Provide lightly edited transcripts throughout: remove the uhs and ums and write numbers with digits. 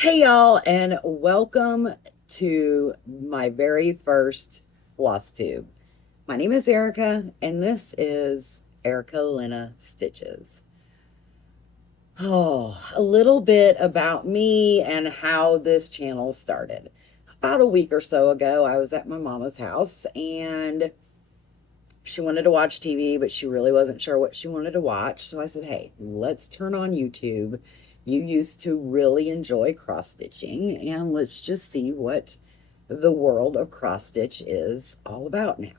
Hey y'all, and welcome to my very first floss tube. My name is Erica, and this is Erica Lena Stitches. Oh, a little bit about me and how this channel started. About a week or so ago, I was at my mama's house and she wanted to watch TV, but she really wasn't sure what she wanted to watch. So I said, hey, let's turn on YouTube. You used to really enjoy cross stitching, and let's just see what the world of cross stitch is all about now.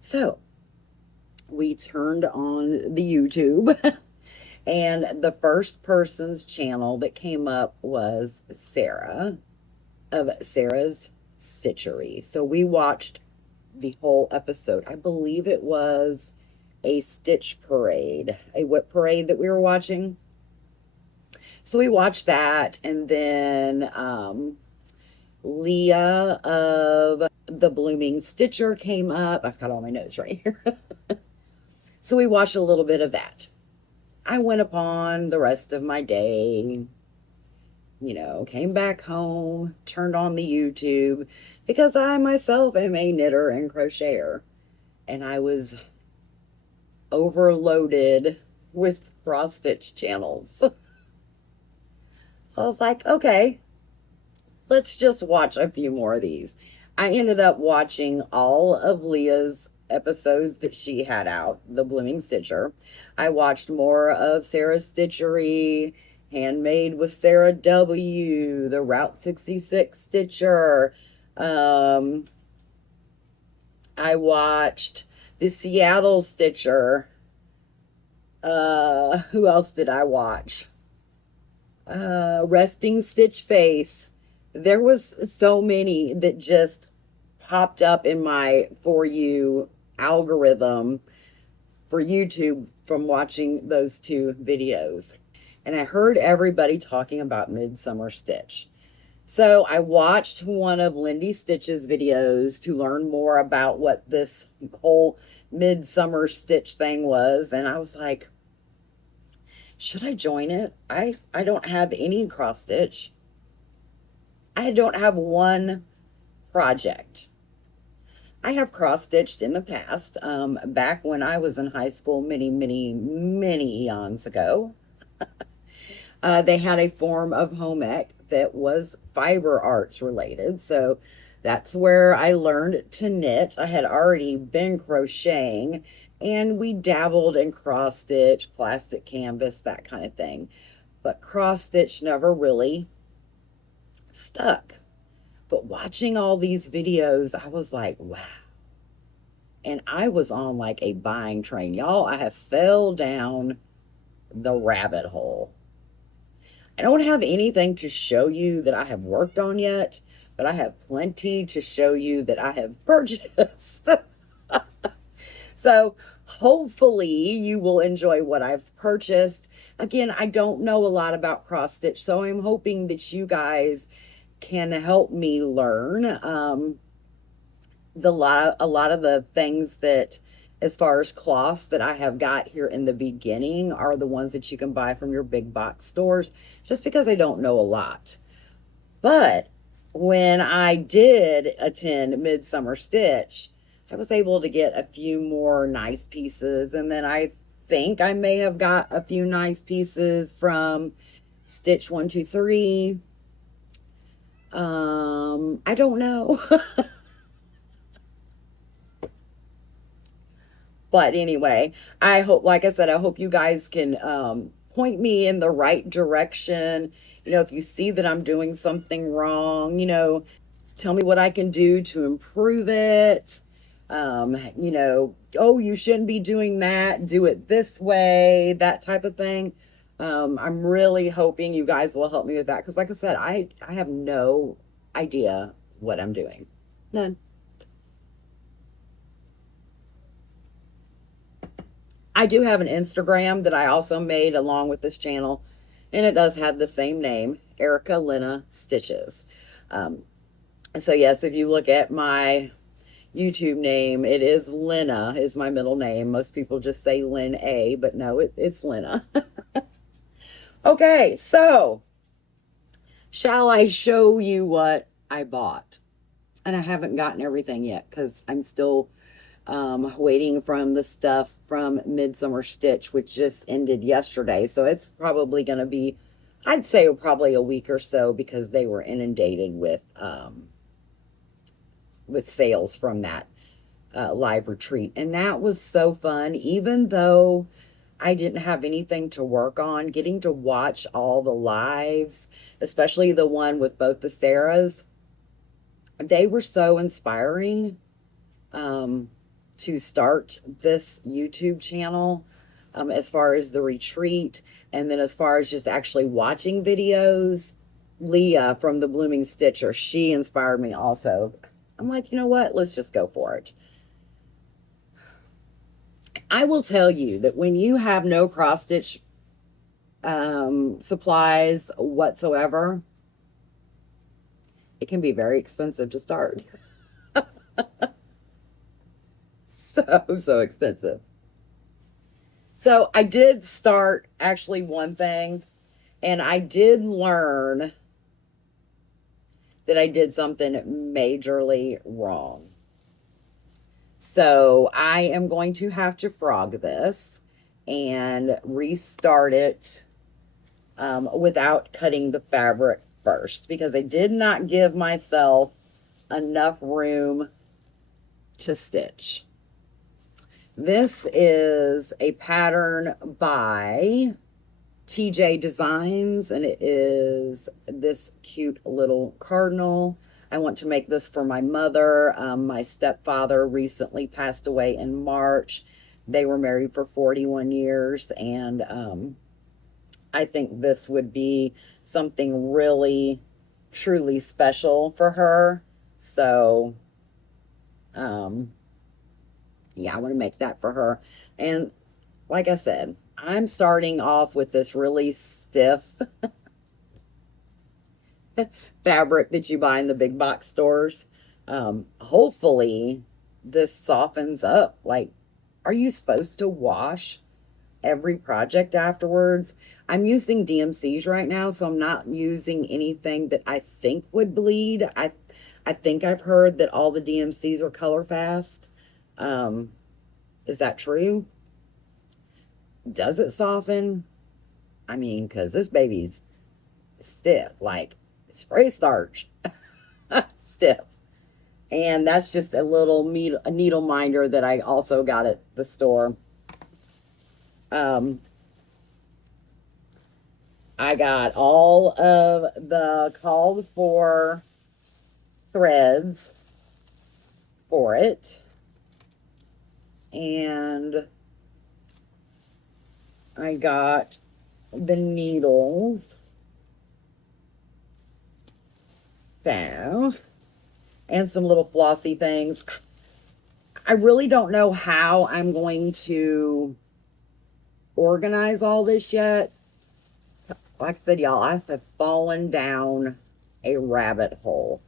So we turned on the YouTube, and the first person's channel that came up was Sarah of Sarah's Stitchery. So we watched the whole episode. I believe it was a stitch parade, a whip parade that we were watching. So we watched that, and then Leah of the Blooming Stitcher came up. I've got all my notes right here. So we watched a little bit of that. I went upon the rest of my day, came back home, turned on the YouTube because I myself am a knitter and crocheter, and I was overloaded with cross stitch channels. I was like, okay, let's just watch a few more of these. I ended up watching all of Leah's episodes that she had out, the Blooming Stitcher. I watched more of Sarah's Stitchery, Handmade with Sarah W., the Route 66 Stitcher. I watched the Seattle Stitcher. Who else did I watch? Resting Stitch Face. There was so many that just popped up in my For You algorithm for YouTube from watching those two videos. And I heard everybody talking about Midsummer Stitch. So I watched one of Lindy Stitch's videos to learn more about what this whole Midsummer Stitch thing was. And I was like, should I join it? I don't have any cross stitch. I don't have one project. I have cross stitched in the past, back when I was in high school many, many, many eons ago. They had a form of home ec that was fiber arts related. So that's where I learned to knit. I had already been crocheting, and we dabbled in cross stitch, plastic canvas, that kind of thing. But cross stitch never really stuck. But watching all these videos, I was like, wow. And I was on like a buying train. Y'all, I have fell down the rabbit hole. I don't have anything to show you that I have worked on yet, but I have plenty to show you that I have purchased. So hopefully you will enjoy what I've purchased. Again, I don't know a lot about cross stitch, so I'm hoping that you guys can help me learn. A lot of the things that, as far as cloths that I have got here in the beginning, are the ones that you can buy from your big box stores, just because I don't know a lot. But when I did attend Midsummer Stitch, I was able to get a few more nice pieces, and then I think I may have got a few nice pieces from Stitch 123. I don't know. But anyway, I hope, like I said, I hope you guys can point me in the right direction. If you see that I'm doing something wrong, tell me what I can do to improve it. Oh, you shouldn't be doing that. Do it this way, that type of thing. I'm really hoping you guys will help me with that. Because like I said, I have no idea what I'm doing. None. I do have an Instagram that I also made along with this channel, and it does have the same name, Erica Lena Stitches. So yes, if you look at my YouTube name, it is Lena is my middle name. Most people just say Lynn A, but no, it's Lena. Okay, so Shall I show you what I bought? And I haven't gotten everything yet because I'm still waiting from the stuff from Midsummer Stitch, which just ended yesterday. So it's probably going to be, I'd say, probably a week or so because they were inundated with sales from that live retreat. And that was so fun, even though I didn't have anything to work on. Getting to watch all the lives, especially the one with both the Sarahs, they were so inspiring to start this YouTube channel, as far as the retreat, and then as far as just actually watching videos. Leah from the Blooming Stitcher, she inspired me also. I'm like, you know what? Let's just go for it. I will tell you that when you have no cross stitch supplies whatsoever, it can be very expensive to start. So expensive. So I did start actually one thing, and I did learn that I did something majorly wrong. So I am going to have to frog this and restart it without cutting the fabric first, because I did not give myself enough room to stitch. This is a pattern by TJ Designs, and it is this cute little cardinal. I want to make this for my mother. My stepfather recently passed away in March. They were married for 41 years, and I think this would be something really, truly special for her. So, yeah, I want to make that for her. And like I said, I'm starting off with this really stiff fabric that you buy in the big box stores. Hopefully this softens up. Like, are you supposed to wash every project afterwards? I'm using DMCs right now, so I'm not using anything that I think would bleed. I think I've heard that all the DMCs are color fast. Is that true? Does it soften? I mean, because this baby's stiff, like spray starch stiff. And that's just a little needle minder that I also got at the store. I got all of the called for threads for it. And I got the needles. So, and some little flossy things. I really don't know how I'm going to organize all this yet. Like I said, y'all, I have fallen down a rabbit hole.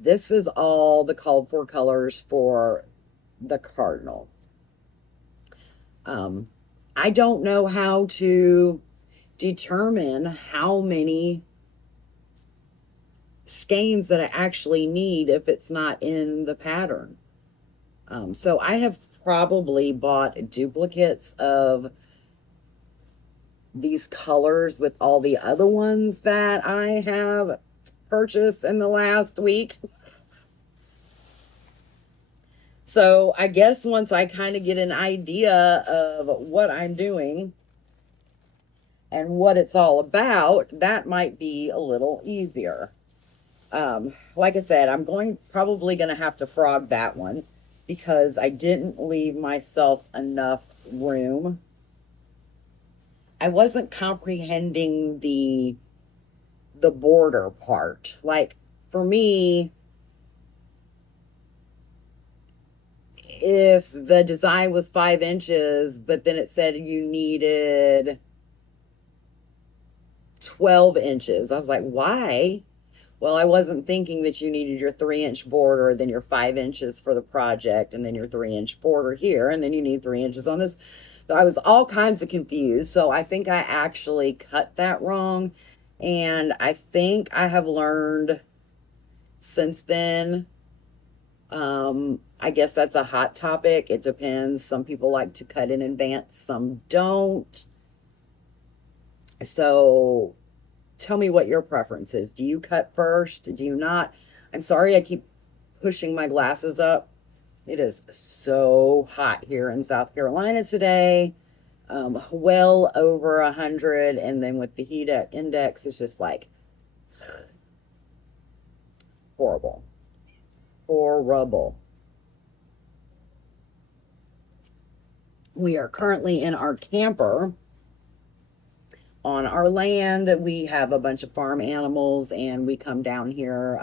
This is all the called for colors for the cardinal. I don't know how to determine how many skeins that I actually need if it's not in the pattern. So I have probably bought duplicates of these colors with all the other ones that I have purchased in the last week. So I guess once I kind of get an idea of what I'm doing and what it's all about, that might be a little easier. Like I said, I'm probably going to have to frog that one because I didn't leave myself enough room. I wasn't comprehending the border part. Like, for me, if the design was 5 inches, but then it said you needed 12 inches, I was like, why? Well, I wasn't thinking that you needed your 3-inch border, then your 5 inches for the project, and then your 3-inch border here, and then you need 3 inches on this. So I was all kinds of confused. So I think I actually cut that wrong. And I think I have learned since then, I guess that's a hot topic. It depends. Some people like to cut in advance, some don't. So tell me what your preference is. Do you cut first? Do you not? I'm sorry I keep pushing my glasses up. It is so hot here in South Carolina today. Well over 100, and then with the heat index, it's just like horrible. Horrible. We are currently in our camper on our land. We have a bunch of farm animals, and we come down here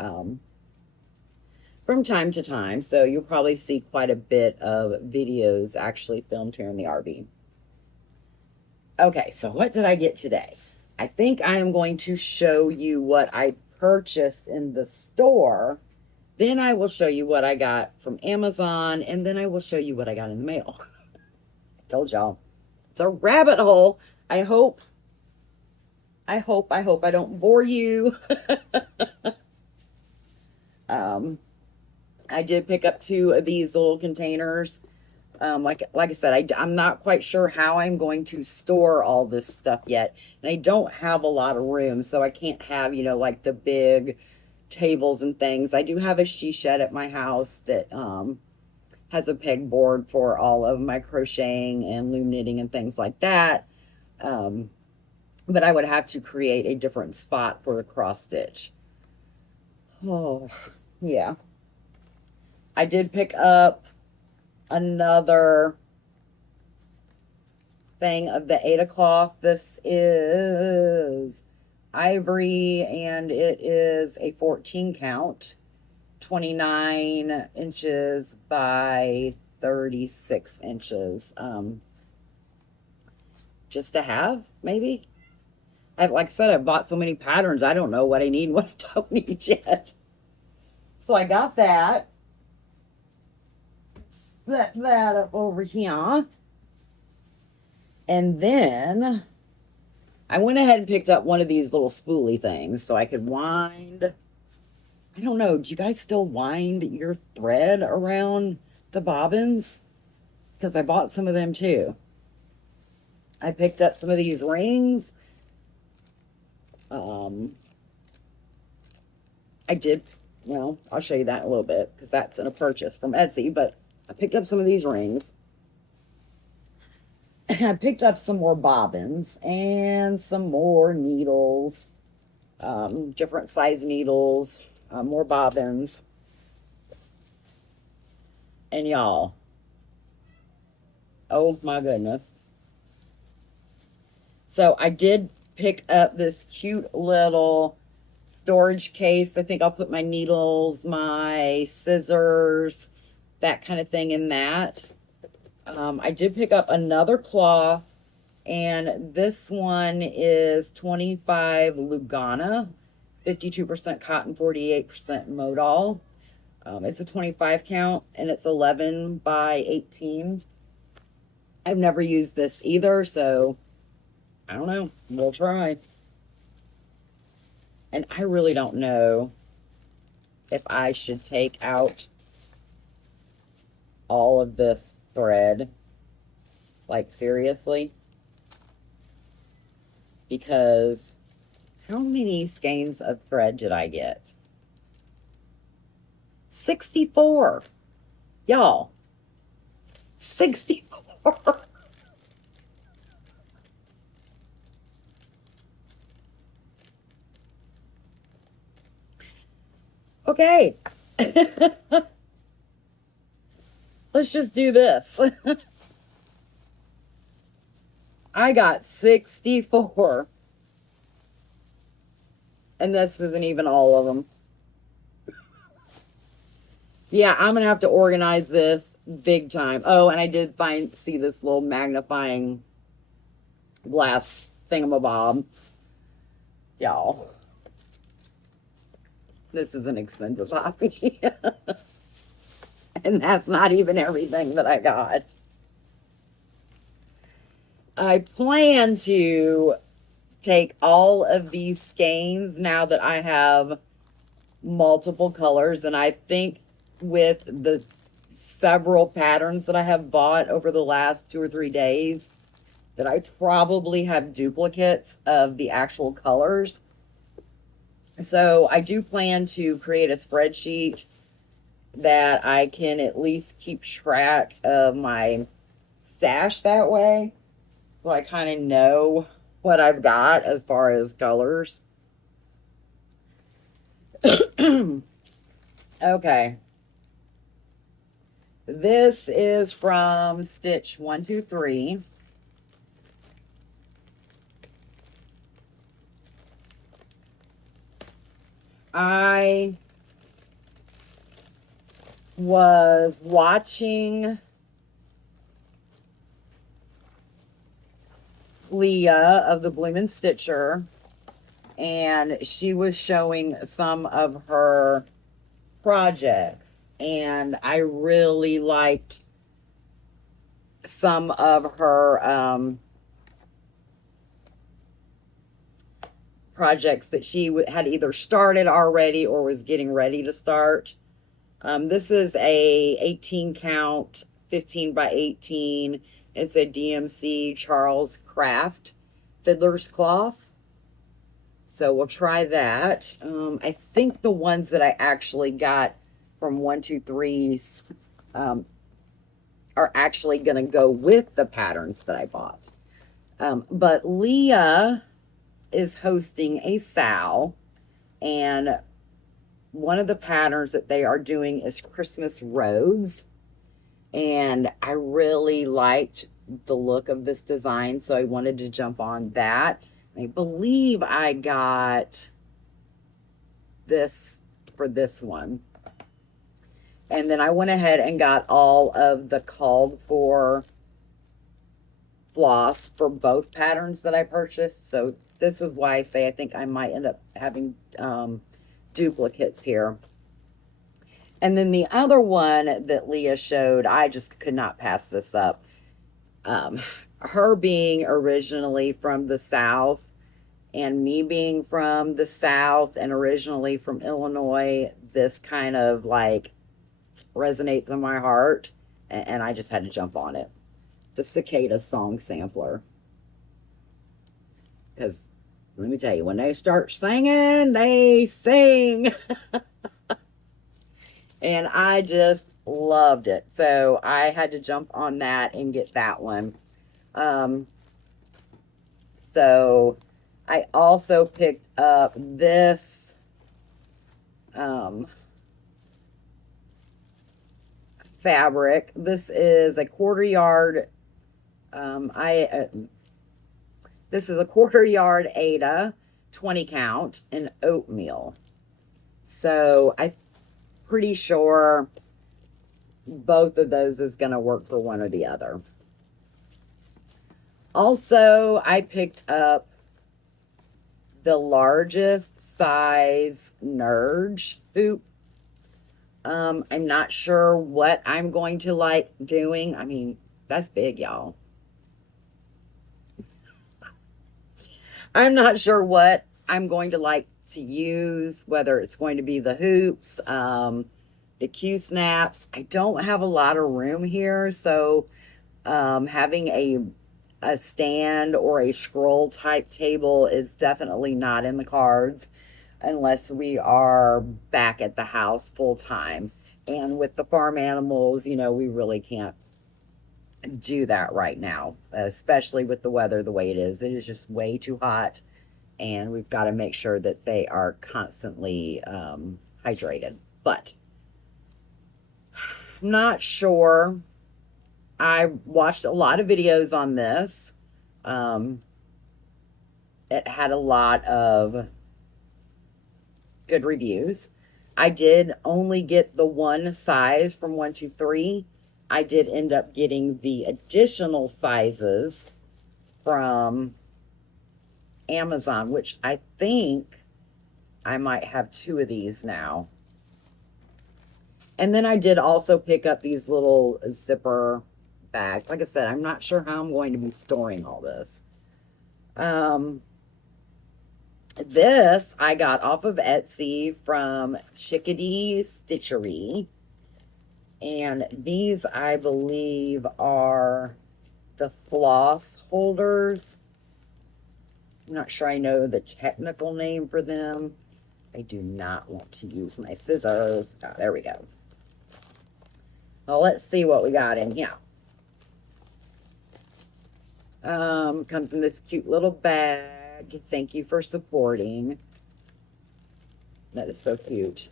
from time to time. So you'll probably see quite a bit of videos actually filmed here in the RV. Okay, so what did I get today? I think I am going to show you what I purchased in the store. Then I will show you what I got from Amazon, and then I will show you what I got in the mail. I told y'all, it's a rabbit hole. I hope I don't bore you. I did pick up 2 of these little containers. Like I said, I'm not quite sure how I'm going to store all this stuff yet. And I don't have a lot of room, so I can't have, you know, like the big tables and things. I do have a she shed at my house that has a pegboard for all of my crocheting and loom knitting and things like that. But I would have to create a different spot for the cross stitch. Oh, yeah. I did pick up another thing of the Ada cloth. This is ivory, and it is a 14 count, 29 inches by 36 inches. Just to have, maybe. Like I said, I bought so many patterns, I don't know what I need and what I don't need yet. So I got that. Set that up over here. And then I went ahead and picked up one of these little spoolie things so I could wind. I don't know, do you guys still wind your thread around the bobbins? Because I bought some of them too. I picked up some of these rings. I did, well, I'll show you that in a little bit because that's in a purchase from Etsy, but I picked up some of these rings. And I picked up some more bobbins and some more needles, different size needles, more bobbins. And y'all, oh my goodness. So I did pick up this cute little storage case. I think I'll put my needles, my scissors, that kind of thing in that. I did pick up another cloth, and this one is 25 Lugana, 52% cotton, 48% modal. It's a 25 count, and it's 11 by 18. I've never used this either, so I don't know. We'll try. And I really don't know if I should take out all of this thread. Like, seriously. Because how many skeins of thread did I get? 64. Y'all. 64. Okay. Let's just do this. I got 64. And this isn't even all of them. Yeah, I'm going to have to organize this big time. Oh, and I did see this little magnifying glass thingamabob. Y'all. This is an expensive hobby. And that's not even everything that I got. I plan to take all of these skeins now that I have multiple colors, and I think with the several patterns that I have bought over the last 2 or 3 days, that I probably have duplicates of the actual colors. So I do plan to create a spreadsheet that I can at least keep track of my stash that way, so I kind of know what I've got as far as colors. Okay. This is from Stitch 123. I was watching Leah of the Bloomin' Stitcher, and she was showing some of her projects, and I really liked some of her projects that she had either started already or was getting ready to start. This is a 18 count, 15 by 18. It's a DMC Charles Craft fiddler's cloth. So we'll try that. I think the ones that I actually got from 123's are actually going to go with the patterns that I bought. But Leah is hosting a SAL, and one of the patterns that they are doing is Christmas Rose, and I really liked the look of this design, so I wanted to jump on that. I believe I got this for this one, and then I went ahead and got all of the called for floss for both patterns that I purchased. So this is why I say I think I might end up having duplicates here. And then the other one that Leah showed, I just could not pass this up. Her being originally from the South, and me being from the South and originally from Illinois, this kind of like resonates in my heart, and I just had to jump on it. The Cicada song sampler. Because let me tell you, when they start singing, they sing. And I just loved it. So I had to jump on that and get that one. So I also picked up this fabric. This is a 1/4 yard. This is a 1/4 yard Ada, 20 count, and oatmeal. So I'm pretty sure both of those is going to work for one or the other. Also, I picked up the largest size Nurge Hoop. I'm not sure what I'm going to like doing. I mean, that's big, y'all. I'm not sure what I'm going to like to use, whether it's going to be the hoops, the Q-snaps. I don't have a lot of room here, so having a stand or a scroll type table is definitely not in the cards unless we are back at the house full time. And with the farm animals, you know, we really can't do that right now, especially with the weather the way it is. It is just way too hot, and we've got to make sure that they are constantly hydrated. But I'm not sure. I watched a lot of videos on this. It had a lot of good reviews. I did only get the one size from 123. I did end up getting the additional sizes from Amazon, which I think I might have 2 of these now. And then I did also pick up these little zipper bags. Like I said, I'm not sure how I'm going to be storing all this. This I got off of Etsy from Chickadee Stitchery. And these, I believe, are the floss holders. I'm not sure I know the technical name for them. I do not want to use my scissors. Oh, there we go. Well, let's see what we got in here. Comes in this cute little bag. Thank you for supporting. That is so cute.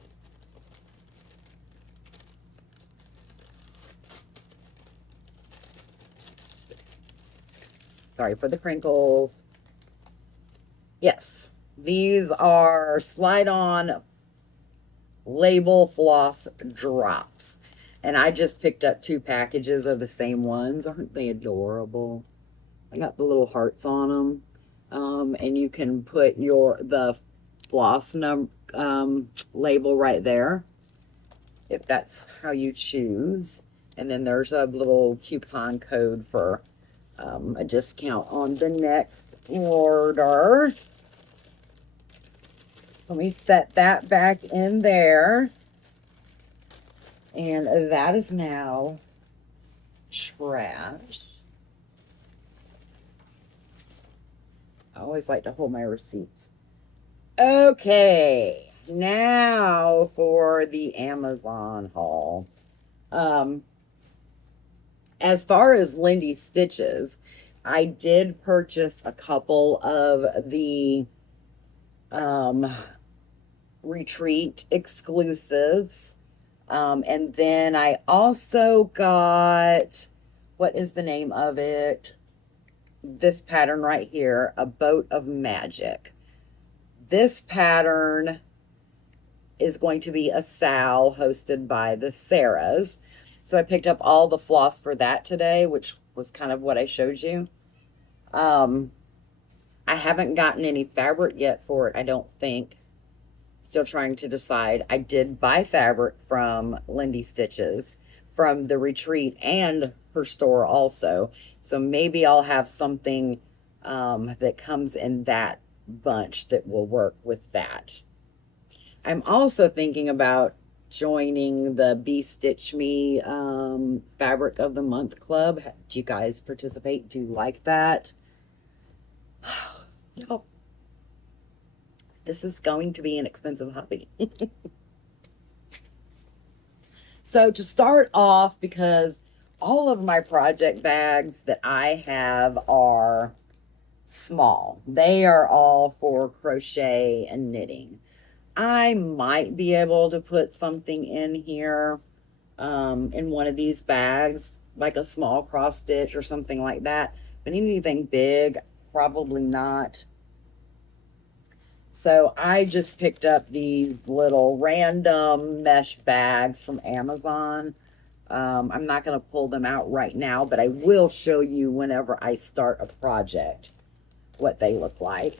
Sorry for the crinkles. Yes, these are slide-on label floss drops. And I just picked up 2 packages of the same ones. Aren't they adorable? I got the little hearts on them. And you can put the floss label right there, if that's how you choose. And then there's a little coupon code for a discount on the next order. Let me set that back in there. And that is now trash. I always like to hold my receipts. Okay, now for the Amazon haul. As far as Lindy Stitches, I did purchase a couple of the retreat exclusives. And then I also got, what is the name of it? This pattern right here, A Boat of Magic. This pattern is going to be a SAL hosted by the Sarahs. So I picked up all the floss for that today, which was kind of what I showed you. I haven't gotten any fabric yet for it, I don't think. Still trying to decide. I did buy fabric from Lindy Stitches, from the retreat and her store also. So maybe I'll have something that comes in that bunch that will work with that. I'm also thinking about joining the Be Stitch Me Fabric of the Month Club. Do you guys participate? Do you like that? No. This is going to be an expensive hobby. So to start off, because all of my project bags that I have are small. They are all for crochet and knitting. I might be able to put something in here in one of these bags, like a small cross stitch or something like that. But anything big, probably not. So I just picked up these little random mesh bags from Amazon. I'm not going to pull them out right now, but I will show you whenever I start a project what they look like.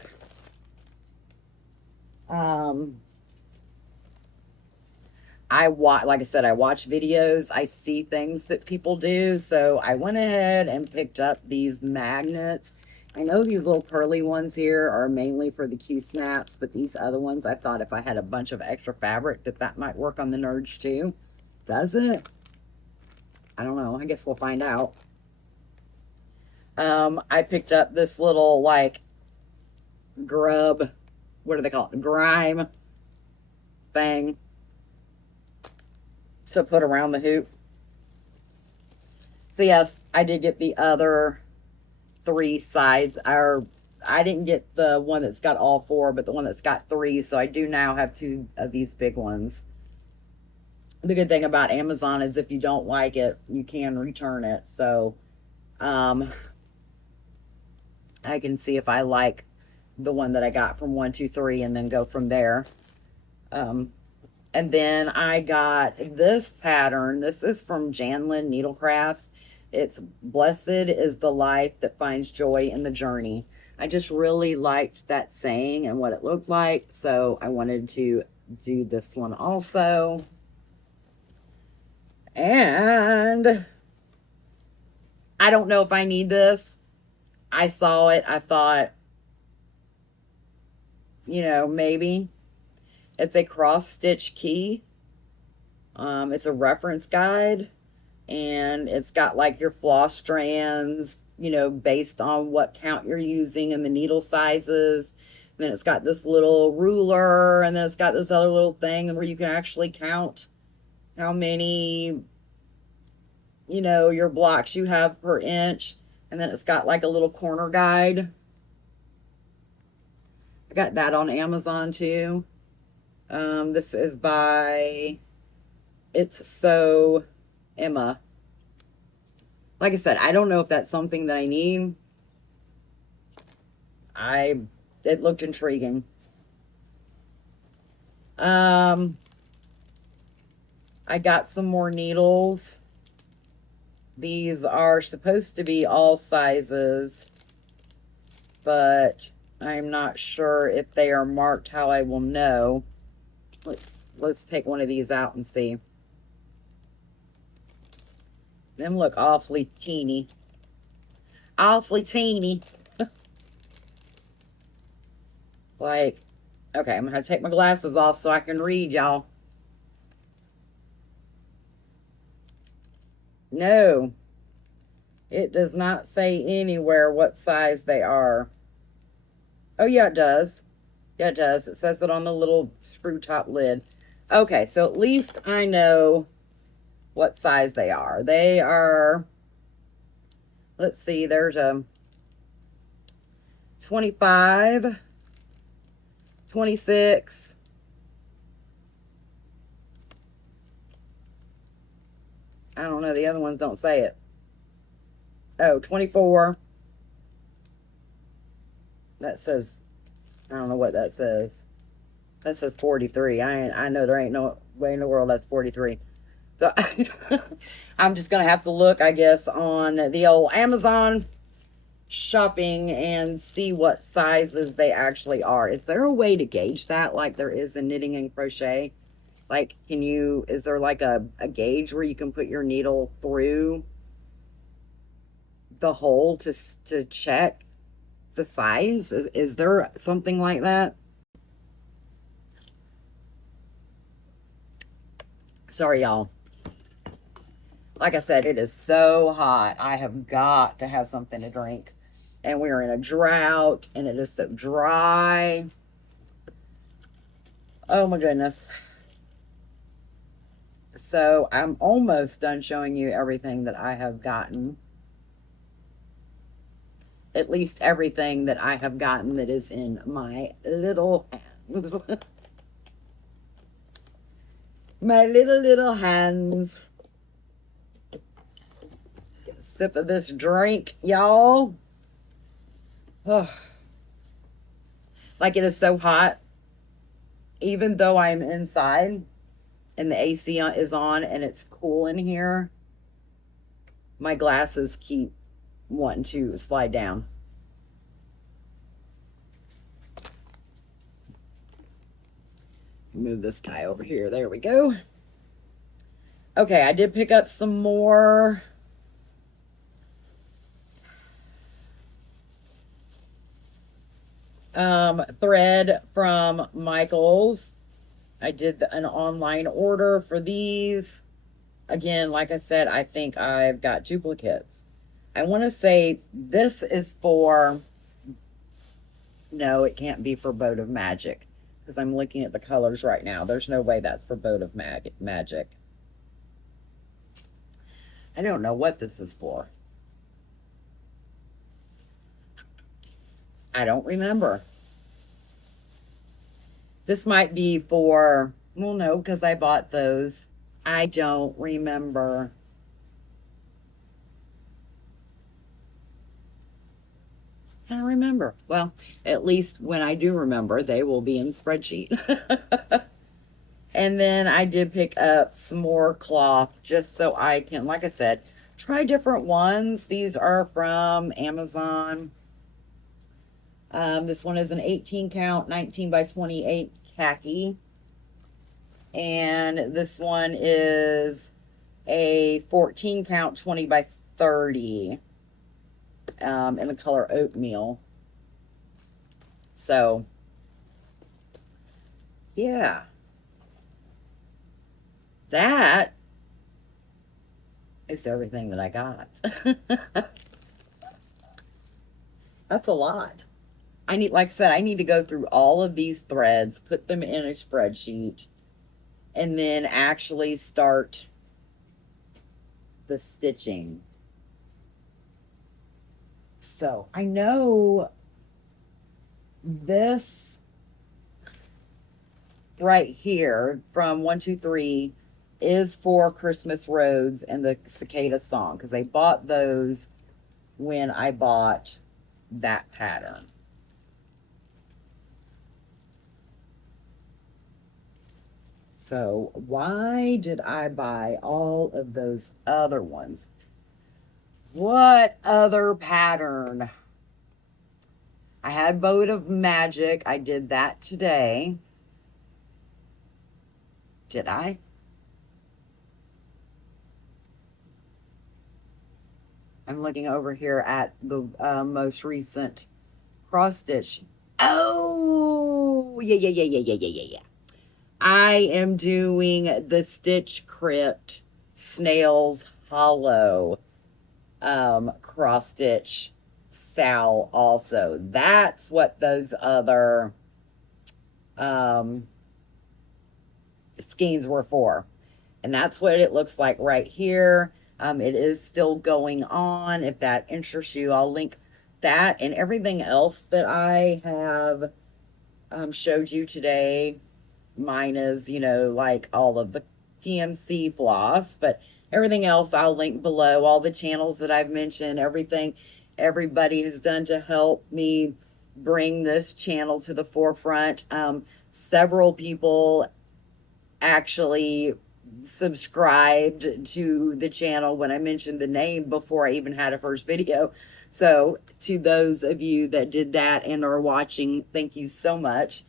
Like I said, I watch videos. I see things that people do. So I went ahead and picked up these magnets. I know these little curly ones here are mainly for the Q-snaps, but these other ones, I thought if I had a bunch of extra fabric that might work on the Nurge too. Does it? I don't know. I guess we'll find out. I picked up this little, like, grub, what do they call it? Grime thing to put around the hoop. So yes, I did get the other 3 sides. I didn't get the one that's got all 4, but the one that's got 3. So I do now have 2 of these big ones. The good thing about Amazon is if you don't like it, you can return it. So I can see if I like the one that I got from 123 and then go from there. And then I got this pattern. This is from Janlin Needlecrafts. It's Blessed is the Life That Finds Joy in the Journey. I just really liked that saying and what it looked like, so I wanted to do this one also. And I don't know if I need this. I saw it. I thought, you know, maybe. It's a cross stitch key. It's a reference guide, and it's got like your floss strands, you know, based on what count you're using and the needle sizes. And then it's got this little ruler, and then it's got this other little thing where you can actually count how many, you know, your blocks you have per inch. And then it's got like a little corner guide. I got that on Amazon too. This is by It's So Emma. Like I said, I don't know if that's something that I need. It looked intriguing. I got some more needles. These are supposed to be all sizes, but I'm not sure if they are marked how I will know. Let's take one of these out and see. Them look awfully teeny. Awfully teeny. Like, okay, I'm gonna take my glasses off so I can read, y'all. No, it does not say anywhere what size they are. Oh, yeah, it does. Yeah, it does. It says it on the little screw top lid. Okay, so at least I know what size they are. They are, let's see, there's a 25, 26, I don't know, the other ones don't say it. Oh, 24. That says, I don't know what that says. That says 43. I know there ain't no way in the world that's 43. So I'm just going to have to look, I guess, on the old Amazon shopping and see what sizes they actually are. Is there a way to gauge that like there is in knitting and crochet? Like, is there like a gauge where you can put your needle through the hole to check the size? Is there something like that? Sorry, y'all. Like I said, it is so hot. I have got to have something to drink. And we're in a drought, and it is so dry. Oh my goodness. So I'm almost done showing you everything that I have gotten. At least everything that I have gotten that is in my little hands. My little hands. Get a sip of this drink, y'all. Oh. Like, it is so hot. Even though I'm inside and the AC is on and it's cool in here, my glasses keep wanting to slide down. Move this guy over here. There we go. Okay, I did pick up some more thread from Michaels. I did an online order for these. Again, like I said, I think I've got duplicates. I want to say this is for, no, it can't be for Boat of Magic, because I'm looking at the colors right now. There's no way that's for Boat of Magic. I don't know what this is for. I don't remember. This might be for, well, no, because I bought those. I don't remember. I don't remember. Well, at least when I do remember, they will be in spreadsheet. And then I did pick up some more cloth just so I can, like I said, try different ones. These are from Amazon. This one is an 18 count, 19 by 28 khaki. And this one is a 14 count, 20 by 30. In the color oatmeal. So yeah, that is everything that I got. That's a lot. I need, like I said, I need to go through all of these threads, put them in a spreadsheet, and then actually start the stitching. So I know this right here from 123 is for Christmas Roads and the Cicada Song, because they bought those when I bought that pattern. So why did I buy all of those other ones? What other pattern? I had Boat of Magic. I did that today. Did I? I'm looking over here at the most recent cross stitch. Oh, yeah. I am doing the Stitch Crypt Snails Hollow cross stitch Sal also. That's what those other skeins were for. And that's what it looks like right here. It is still going on. If that interests you, I'll link that and everything else that I have showed you today. Mine is, you know, like all of the TMC floss, but everything else I'll link below. All the channels that I've mentioned, everything everybody has done to help me bring this channel to the forefront. Several people actually subscribed to the channel when I mentioned the name before I even had a first video. So to those of you that did that and are watching, thank you so much.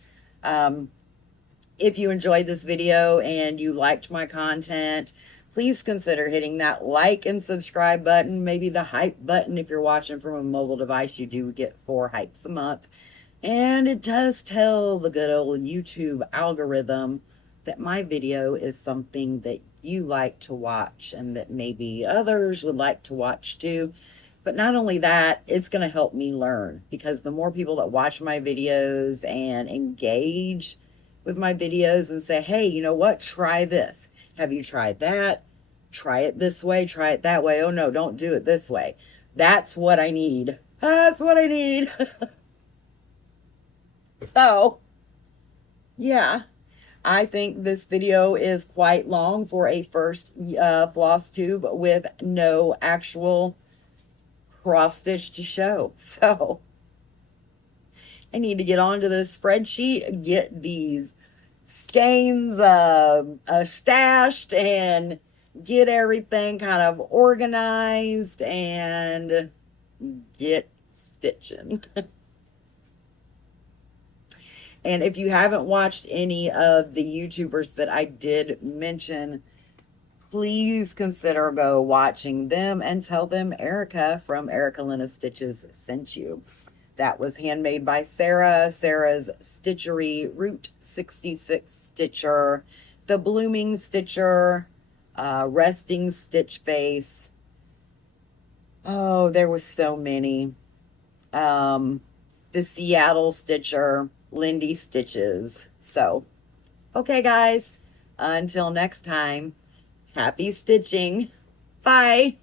If you enjoyed this video and you liked my content, please consider hitting that like and subscribe button, maybe the hype button. If you're watching from a mobile device, you do get 4 hypes a month. And it does tell the good old YouTube algorithm that my video is something that you like to watch and that maybe others would like to watch too. But not only that, it's going to help me learn, because the more people that watch my videos and engage with my videos and say, hey, you know what, try this. Have you tried that? Try it this way, try it that way. Oh no, don't do it this way. That's what I need. That's what I need. So, yeah, I think this video is quite long for a first floss tube with no actual cross stitch to show. So, I need to get onto this spreadsheet, get these skeins stashed, and get everything kind of organized and get stitching. And if you haven't watched any of the YouTubers that I did mention, please consider go watching them and tell them Erica from Erica Lena Stitches sent you. That was handmade by Sarah. Sarah's Stitchery Route 66 Stitcher, the Blooming Stitcher, Resting Stitch Face. Oh, there was so many. The Seattle Stitcher, Lindy Stitches. So, okay, guys, until next time, happy stitching. Bye.